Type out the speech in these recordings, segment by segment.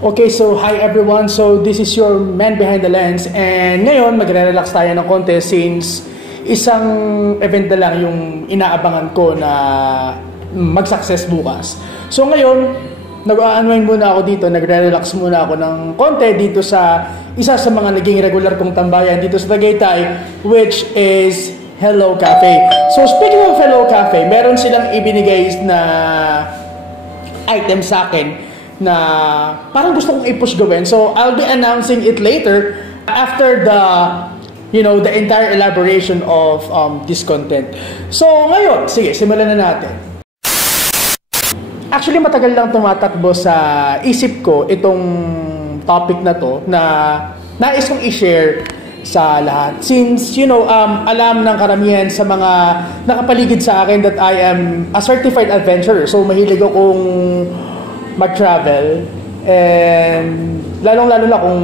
Okay, so hi everyone. So this is your man behind the lens and ngayon magre-relax tayo ng konti since isang event na lang yung inaabangan ko na mag-success bukas. So ngayon, nag-unwind muna ako dito, nagre-relax muna ako ng konti dito sa isa sa mga naging regular kong tambayan dito sa Tagaytay, which is Hello Cafe. So speaking of Hello Cafe, meron silang ibinigay na item sa akin na parang gusto kong i-push gawin. So I'll be announcing it later after the entire elaboration of this content. So ngayon, sige, simulan na natin. Actually, matagal lang tumatakbo sa isip ko itong topic na to na nais kong i-share sa lahat. Since, alam ng karamihan sa mga nakapaligid sa akin that I am a certified adventurer. So, mahilig akong mag-travel. And, lalong-lalo na kung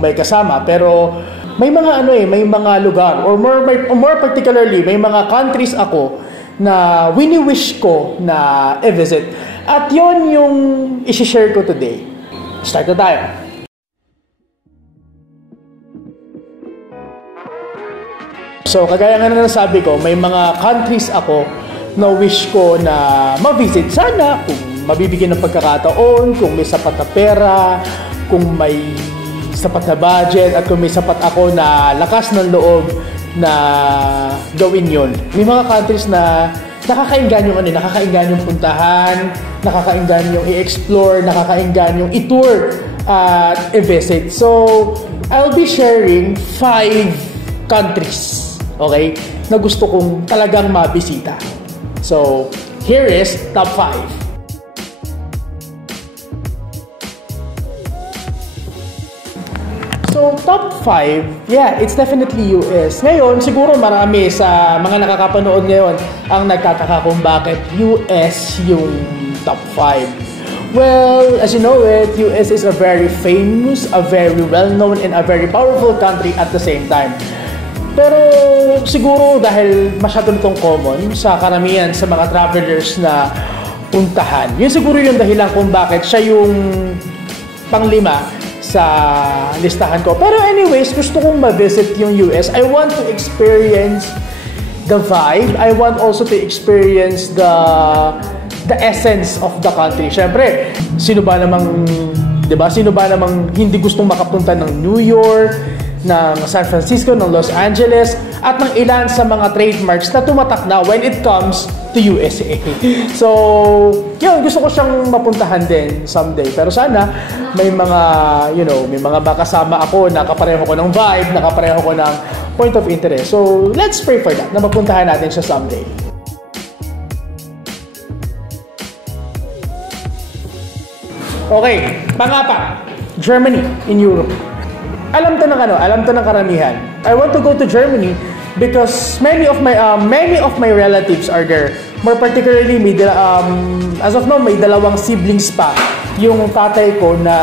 may kasama. Pero, may mga may mga lugar. Or more particularly, may mga countries ako na wini-wish ko na i-visit. At yon yung isi-share ko today. Start na tayo. So, kagaya nga na nasabi ko, may mga countries ako na wish ko na ma-visit. Sana kung mabibigyan ng pagkakataon, kung may sapat na pera, kung may sapat na budget, at kung may sapat ako na lakas ng loob na gawin yon. May mga countries na nakakainggan yung puntahan, nakakainggan yung i-explore, nakakainggan yung i-tour at i-visit. So, I'll be sharing 5 countries, okay, na gusto kong talagang mabisita. So, here is top 5. So, top 5, yeah, it's definitely US. Ngayon, siguro marami sa mga nakakapanood ngayon ang nagtataka kung bakit US yung top 5. Well, as you know it, US is a very famous, a very well-known, and a very powerful country at the same time. Pero siguro dahil masyado nitong common sa karamihan sa mga travelers na puntahan, yun siguro yung dahilan kung bakit siya yung panglima sa listahan ko. Pero anyways, gusto kong ma-visit yung US. I want to experience the vibe. I want also to experience the essence of the country. Syempre, sino ba namang hindi gustong makapunta ng New York, ng San Francisco, ng Los Angeles, at ng ilan sa mga trademarks na tumatak na when it comes to USA. So, yun, gusto ko siyang mapuntahan din someday. Pero sana, may mga makasama ako na kapareho ko ng vibe, na kapareho ko ng point of interest. So, let's pray for that, na mapuntahan natin siya someday. Okay, pang-apat, Germany in Europe. Alam to ng karamihan. I want to go to Germany because many of my relatives are there. More particularly, as of now, may dalawang siblings pa yung tatay ko na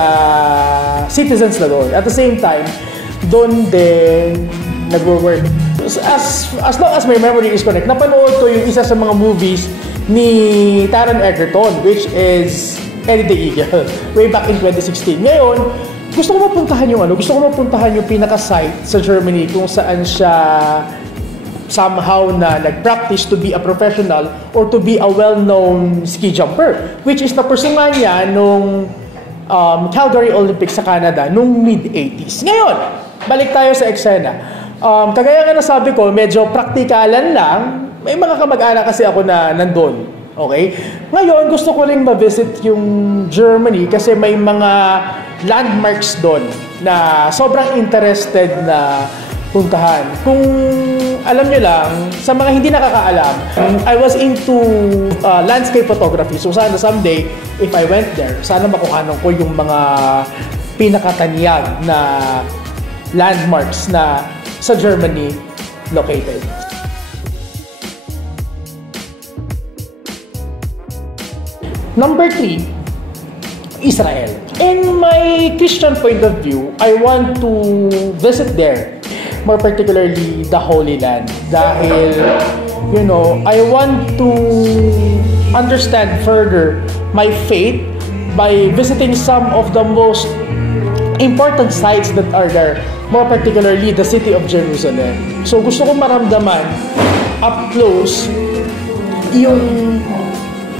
citizens na doon. At the same time, doon din nagwo-work. As long as my memory is correct, napanood ko yung isa sa mga movies ni Taron Egerton, which is Eddie the Eagle, way back in 2016. Ngayon, gusto ko mapuntahan yung pinaka-site sa Germany kung saan siya somehow na nag-practice to be a professional or to be a well-known ski jumper, which is na-pursue niya nung Calgary Olympics sa Canada nung mid-80s. Ngayon, balik tayo sa eksena. Kagaya nga nasabi ko, medyo praktikalan lang. May mga kamag-anak kasi ako na nandun. Okay? Ngayon, gusto ko rin ma-visit yung Germany kasi may mga landmarks doon na sobrang interested na puntahan. Kung alam nyo lang, sa mga hindi nakakaalam, I was into landscape photography. So sana someday, if I went there, sana makuhanan ko yung mga pinakatanyag na landmarks na sa Germany located. Number 3, Israel. In my Christian point of view, I want to visit there. More particularly, the Holy Land. Dahil, I want to understand further my faith by visiting some of the most important sites that are there, more particularly the city of Jerusalem. So gusto kong maramdaman up close yung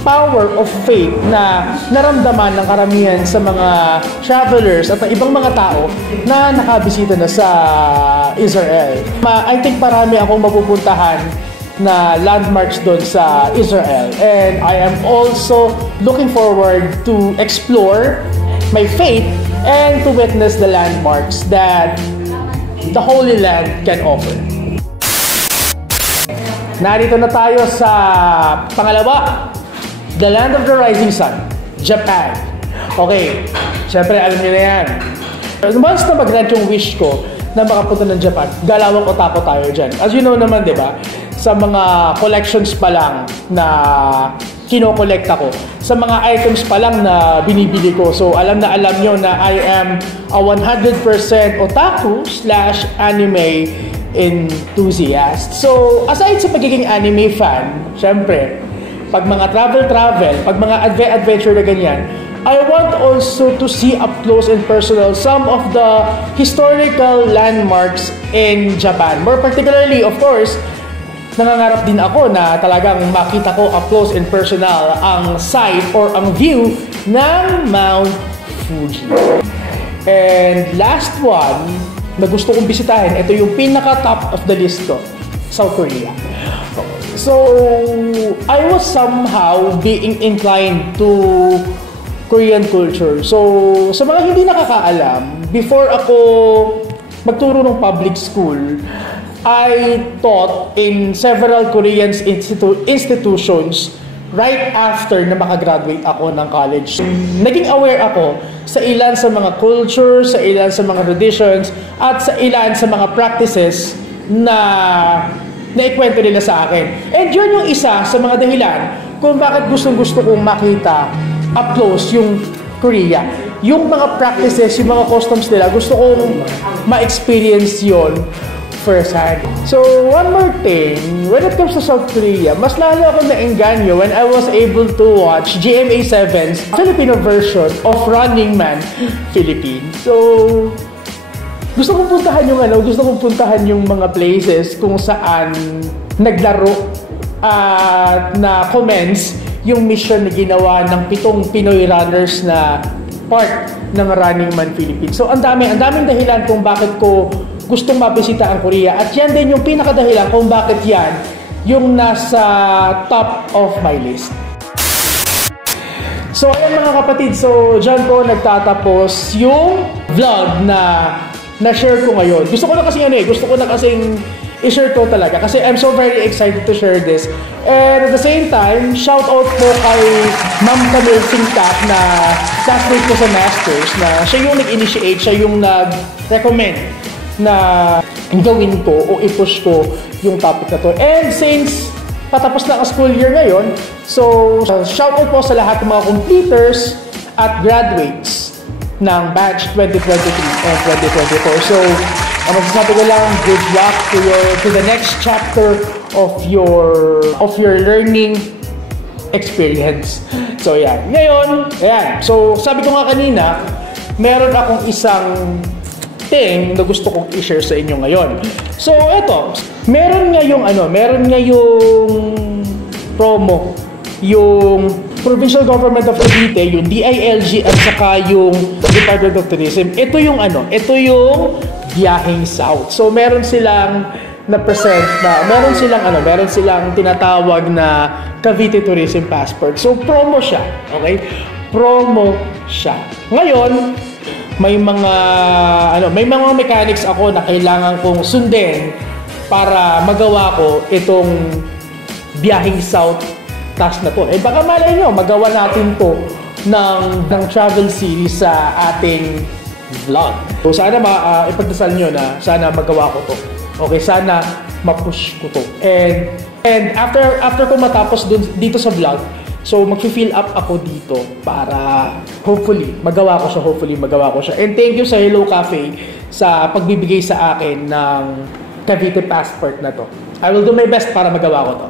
power of faith na naramdaman ng karamihan sa mga travelers at ibang mga tao na nakabisita na sa Israel. I think marami akong mapupuntahan na landmarks doon sa Israel. And I am also looking forward to explore my faith and to witness the landmarks that the Holy Land can offer. Narito na tayo sa pangalawa, the land of the rising sun, Japan. Okay, syempre alam niyo na yan. Once na mag-grant yung wish ko na makapunta ng Japan, galawang otaku tayo dyan. As you know naman, di ba? Sa mga collections pa lang na kinokolekta ko, sa mga items pa lang na binibili ko. So, alam nyo na I am a 100% otaku/anime enthusiast. So, aside sa pagiging anime fan, syempre, pag mga travel, pag mga adventure na ganyan, I want also to see up close and personal some of the historical landmarks in Japan. More particularly, of course, nangangarap din ako na talagang makita ko up close and personal ang sight or ang view ng Mount Fuji. And last one na gusto kong bisitahin, ito yung pinaka-top of the list ko, South Korea. So, I was somehow being inclined to Korean culture. So, sa mga hindi nakakaalam, before ako magturo ng public school, I taught in several Korean institutions right after na makagraduate ako ng college. Naging aware ako sa ilan sa mga cultures, sa ilan sa mga traditions, at sa ilan sa mga practices na naikwento nila sa akin. And yun yung isa sa mga dahilan kung bakit gustong-gusto kong makita up close yung Korea. Yung mga practices, yung mga customs nila, gusto kong ma-experience yun firsthand. So, one more thing, when it comes to South Korea, mas lalo ako naengganyo when I was able to watch GMA7's Filipino version of Running Man Philippines. So, gusto kong puntahan yung mga places kung saan naglaro at na commence yung mission na ginawa ng 7 Pinoy runners na part ng Running Man Philippines. So, ang daming dahilan kung bakit ko gustong mabisita ang Korea. At yan din yung pinakadahilan kung bakit yan yung nasa top of my list. So, ayan mga kapatid. So, dyan po nagtatapos yung vlog na share ko ngayon. Gusto ko na kasing i-share to talaga kasi I'm so very excited to share this. And at the same time, shout out po kay Ma'am Camille Singkat na classmate ko sa Masters na siya yung nag-initiate, siya yung nag-recommend na gawin ko o i-push ko yung topic na to. And since patapos na ang school year ngayon, so shout out po sa lahat ng mga completers at graduates ng batch 2023 and 2024. So, ang magsasabi ko lang, good luck to the next chapter of your learning experience. So, yan. Ngayon, ayan. So, sabi ko nga kanina, meron akong isang thing na gusto kong i-share sa inyo ngayon. So, eto. Meron nga yung promo, yung Provincial Government of Cavite, yung DILG at saka yung Department of Tourism. Ito yung Biyaheng South. So meron silang na-present na meron silang tinatawag na Cavite Tourism Passport. So promo siya, okay? Promo siya. Ngayon, may mga mechanics ako na kailangan kong sundin para magawa ko itong Biyaheng South task na to. Eh baka malay nyo, magawa natin to ng travel series sa ating vlog. So sana ipagdasal nyo na sana magawa ko to. Okay, sana ma-push ko to. And after ko matapos dito sa vlog, so mag-fill up ako dito para hopefully magawa ko siya. And thank you sa Hello Cafe sa pagbibigay sa akin ng Cavite Passport na to. I will do my best para magawa ko to.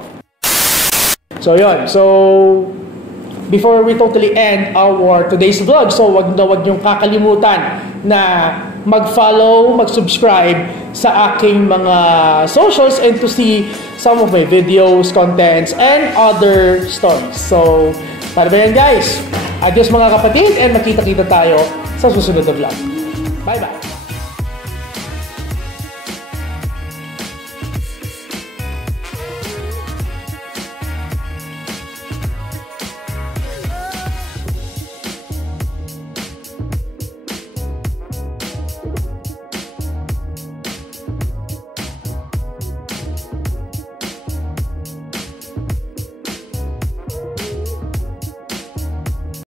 So, yun. So, before we totally end our today's vlog. So wag niyong kakalimutan na mag-follow, mag-subscribe sa aking mga socials and to see some of my videos, contents, and other stories. So, para ba yan guys? Adios mga kapatid and magkita-kita tayo sa susunod na vlog. Bye-bye!